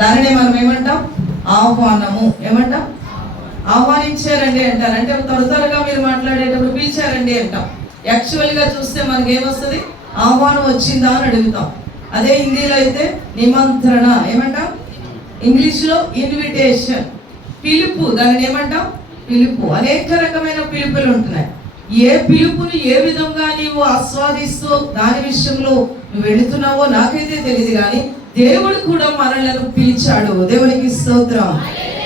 దానినే మనం ఏమంటాం? ఆహ్వానము. ఏమంటాం? ఆహ్వానించారండి అంటారు. అంటే త్వర త్వరగా మీరు మాట్లాడేటప్పుడు పిలిచారండి అంటాం. యాక్చువల్గా చూస్తే మనకి ఏమొస్తుంది? ఆహ్వానం వచ్చిందా అని అడుగుతాం. అదే హిందీలో అయితే నిమంత్రణ. ఏమంటాం? ఇంగ్లీష్లో ఇన్విటేషన్ పిలుపు. దానిని ఏమంటాం? పిలుపు. అనేక రకమైన పిలుపులు ఉంటున్నాయి. ఏ పిలుపుని ఏ విధంగా నీవు ఆస్వాదిస్తూ దాని విషయంలో నువ్వు వెళుతున్నావో నాకైతే తెలియదు కానీ దేవుడు కూడా మనలను పిలిచాడు. దేవునికి స్తోత్రం.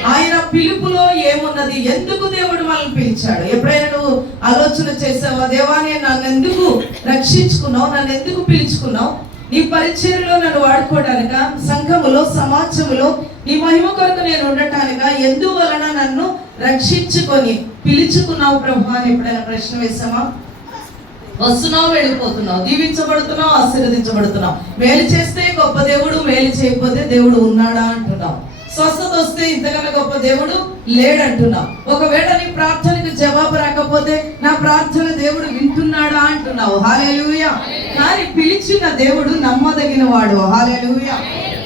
ఆయన పిలుపులో ఏమున్నది? ఎందుకు దేవుడు మనల్ని పిలిచాడు? ఎప్పుడైనా నువ్వు ఆలోచన చేసావా? దేవాన్ని నన్ను ఎందుకు రక్షించుకున్నావు? నన్ను ఎందుకు పిలుచుకున్నావు? నీ పరిచయంలో నన్ను వాడుకోవడానిక? సంఘములో సమాజంలో నీ మహిమ కొరకు నేను ఉండటానిక? ఎందువలన నన్ను రక్షించుకొని పిలుచుకున్నావు ప్రభు అని ఎప్పుడైనా ప్రశ్న వేసామా? వస్తున్నావు వెళ్ళిపోతున్నావు దీవించబడుతున్నావు ఆశీర్వదించబడుతున్నావు. మేలు చేస్తే గొప్ప దేవుడు మేలు చేయకపోతే దేవుడు ఉన్నాడా అంటున్నావు. స్వస్థత వస్తే ఇంతకన్నా గొప్ప దేవుడు లేడంటున్నావు. ఒకవేళ నీ ప్రార్థనకు జవాబు రాకపోతే నా ప్రార్థన దేవుడు వింటున్నాడా అంటున్నావు. హాలేలుయా కానీ పిలిచిన దేవుడు నమ్మదగిన వాడు హాలేలుయా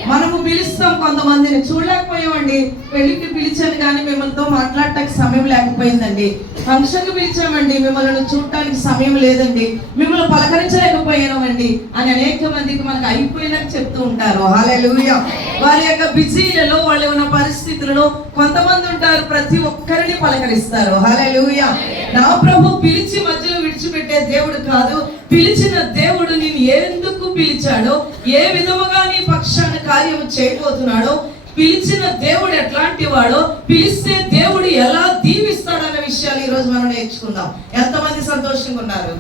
మనము పిలుస్తాం కొంతమందిని. చూడలేకపోయామండి. పెళ్ళికి పిలిచాను కానీ మిమ్మల్తో మాట్లాడటానికి సమయం లేకపోయిందండి. ఫంక్షన్కి పిలిచామండి. మిమ్మల్ని చూడటానికి సమయం లేదండి. మిమ్మల్ని పలకరించలేకపోయామండి అని అనేక మందికి మనకు అయిపోయినట్టు చెప్తూ ఉంటారు. హాలేలుయా వారి యొక్క బిజీలలో వాళ్ళు ఉన్న పరిస్థితులలో కొంతమంది ఉంటారు. ప్రతి ఒక్కరిని పలకరిస్తారు. హాలేలుయా నా ప్రభు పిలిచి మధ్యలో విడిచిపెట్టే దేవుడు కాదు. పిలిచిన దేవుడు నేను ఎందుకు పిలిచాడో ఏ విధముగా నీ పక్ష కార్యం చేయబోతున్నాడో పిలిచిన దేవుడు ఎట్లాంటి వాడో పిలిస్తే దేవుడు ఎలా దీవిస్తాడన్న విషయాలు ఈరోజు మనం నేర్చుకుందాం. ఎంతమంది సంతోషంగా ఉన్నారు?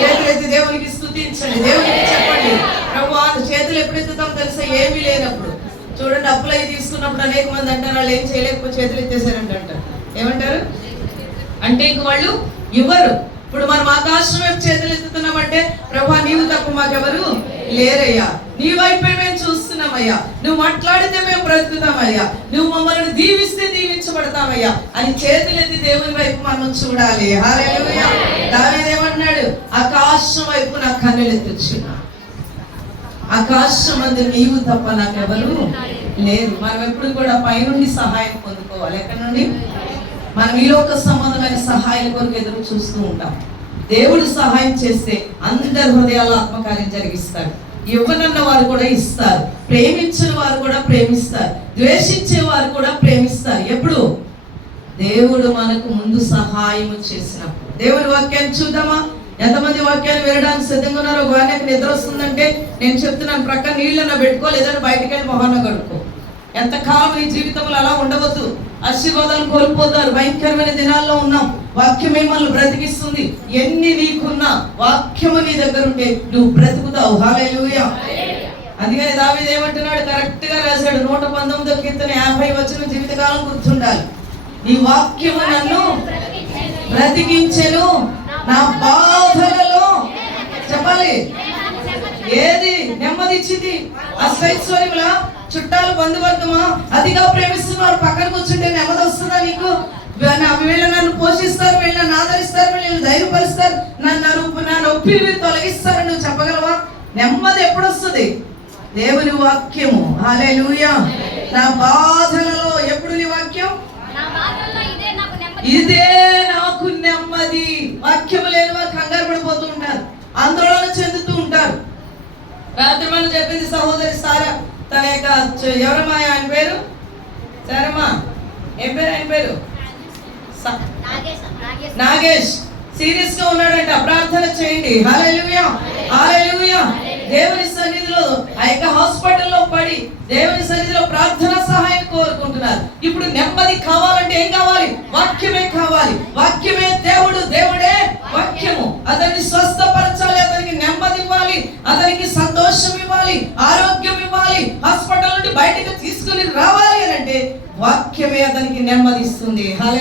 చేతులైతే దేవునికి స్థుతించండి. దేవునికి చెప్పండి. ప్రభు చేతులు ఎప్పుడు ఎత్తుతాం తెలుసా? ఏమీ లేనప్పుడు. చూడండి అప్పులు అవి తీసుకున్నప్పుడు అనేక మంది అంటారు వాళ్ళు ఏం చేయలేకపోతే చేతులు ఎత్తేసారంట అంటారు. ఏమంటారు? అంటే ఇంక వాళ్ళు ఇవ్వరు. ఇప్పుడు మనం ఆకాశం వైపు చేతులు ఎత్తుతున్నామంటే ప్రభా నీవు తప్ప మాకెవరు లేరయ్యా. నీ వైపే మేము చూస్తున్నామయ్యా. నువ్వు మాట్లాడితే మేము బ్రతుకుతామయ్యా. నువ్వు మమ్మల్ని దీవిస్తే దీవించబడతామయ్యా. అని చేతులెత్తి దేవుని వైపు మనం చూడాలి. హాలేలుయా దావేదేమన్నాడు ఆకాశం వైపు నా కన్నులు ఎత్తొచ్చు ఆకాశం అందు నీవు తప్ప నాకెవరు లేదు మనం ఎప్పుడు కూడా పైనుండి సహాయం పొందుకోవాలి. ఎక్కడి నుండి? మనం ఈ లోక సంబంధమైన సహాయం కొరకు ఎదురు చూస్తూ ఉంటాం. దేవుడు సహాయం చేస్తే అందరి హృదయాల ఆత్మకార్యం జరిగిస్తాడు. ఇవ్వనన్న వారు కూడా ఇస్తారు. ప్రేమించిన వారు కూడా ప్రేమిస్తారు. ద్వేషించే వారు కూడా ప్రేమిస్తారు. ఎప్పుడు? దేవుడు మనకు ముందు సహాయం చేసినప్పుడు. దేవుడి వాక్యాన్ని చూద్దామా? ఎంతమంది వాక్యాన్ని వినడానికి సిద్ధంగా ఉన్నారో? ఒక నిద్ర వస్తుందంటే నేను చెప్తున్నాను ప్రక్క నీళ్ళన్న పెట్టుకో లేదంటే బయటికి వెళ్ళి కడుక్కో. ఎంతకాలం నీ జీవితంలో అలా ఉండవద్దు? ఆశీర్వాదాలు కోల్పోతారు. భయంకరమైన దినాల్లో ఉన్నాం. వాక్యం మిమ్మల్ని బ్రతికిస్తుంది. ఎన్ని నీకున్నా వాక్యము నీ దగ్గర ఉంటే నువ్వు బ్రతుకుతావు. హాలేలుయా అందుకని దావిది ఏమంటున్నాడు? కరెక్ట్గా రాశాడు. నూట పంతొమ్మిదో కీర్తన యాభై వచ్చిన జీవితకాలం గుర్తుండాలి. నీ వాక్యము నన్ను బ్రతికించెను. నా బాధలలో చెప్పాలి. ఏది నెమ్మదిచ్చింది? అశ్వైశ్వర్యముల చుట్టాలు బంధువర్గమా? అతిగా ప్రేమిస్తున్నారు పక్కన కూర్చుంటే నెమ్మది వస్తుందా నీకు? వీళ్ళు నన్ను పోషిస్తారు వీళ్ళు నన్ను ఆదరిస్తారు వీళ్ళు ధైర్యపరుస్తారు. నన్ను నా నొప్పిని మీరు తొలగిస్తారు నువ్వు చెప్పగలవా? నెమ్మది ఎప్పుడు వస్తుంది దేవుని వాక్యము. హల్లెలూయా. నా బాధలలో ఎప్పుడు నీ వాక్యం? ఇదే నాకు నెమ్మది. వాక్యము లేని వారు కంగారు పడిపోతూ ఉంటారు. ఆందోళన చెందుతూ ఉంటారు. రాత్రి మనం చెప్పింది సహోదరి సారా తన యొక్క ఎవరమ్మా ఆయన పేరు? సరేమ్మా. ఏం పేరు? ఆయన పేరు? నాగేష్. సీరియస్గా ఉన్నాడంట. ప్రార్థన చేయండి. హల్లెలూయా. హల్లెలూయా. దేవుని సన్నిధిలో ఆ యొక్క హాస్పిటల్లో పడి దేవుని సన్నిధిలో ప్రార్థన సహాయం కోరుకుంటున్నారు. ఇప్పుడు నెమ్మది కావాలంటే ఏం కావాలి? వాక్యమే కావాలి. వాక్యమే దేవుడు దేవుడే వాక్యము. అతన్ని స్వస్థపరచాలి ఇవ్వాలి. అతనికి సంతోషం ఇవ్వాలి ఆరోగ్యం ఇవ్వాలి. హాస్పిటల్ నుండి బయటకు తీసుకుని రావాలి అని అంటే వాక్యమే అతనికి నెమ్మదిస్తుంది. హలో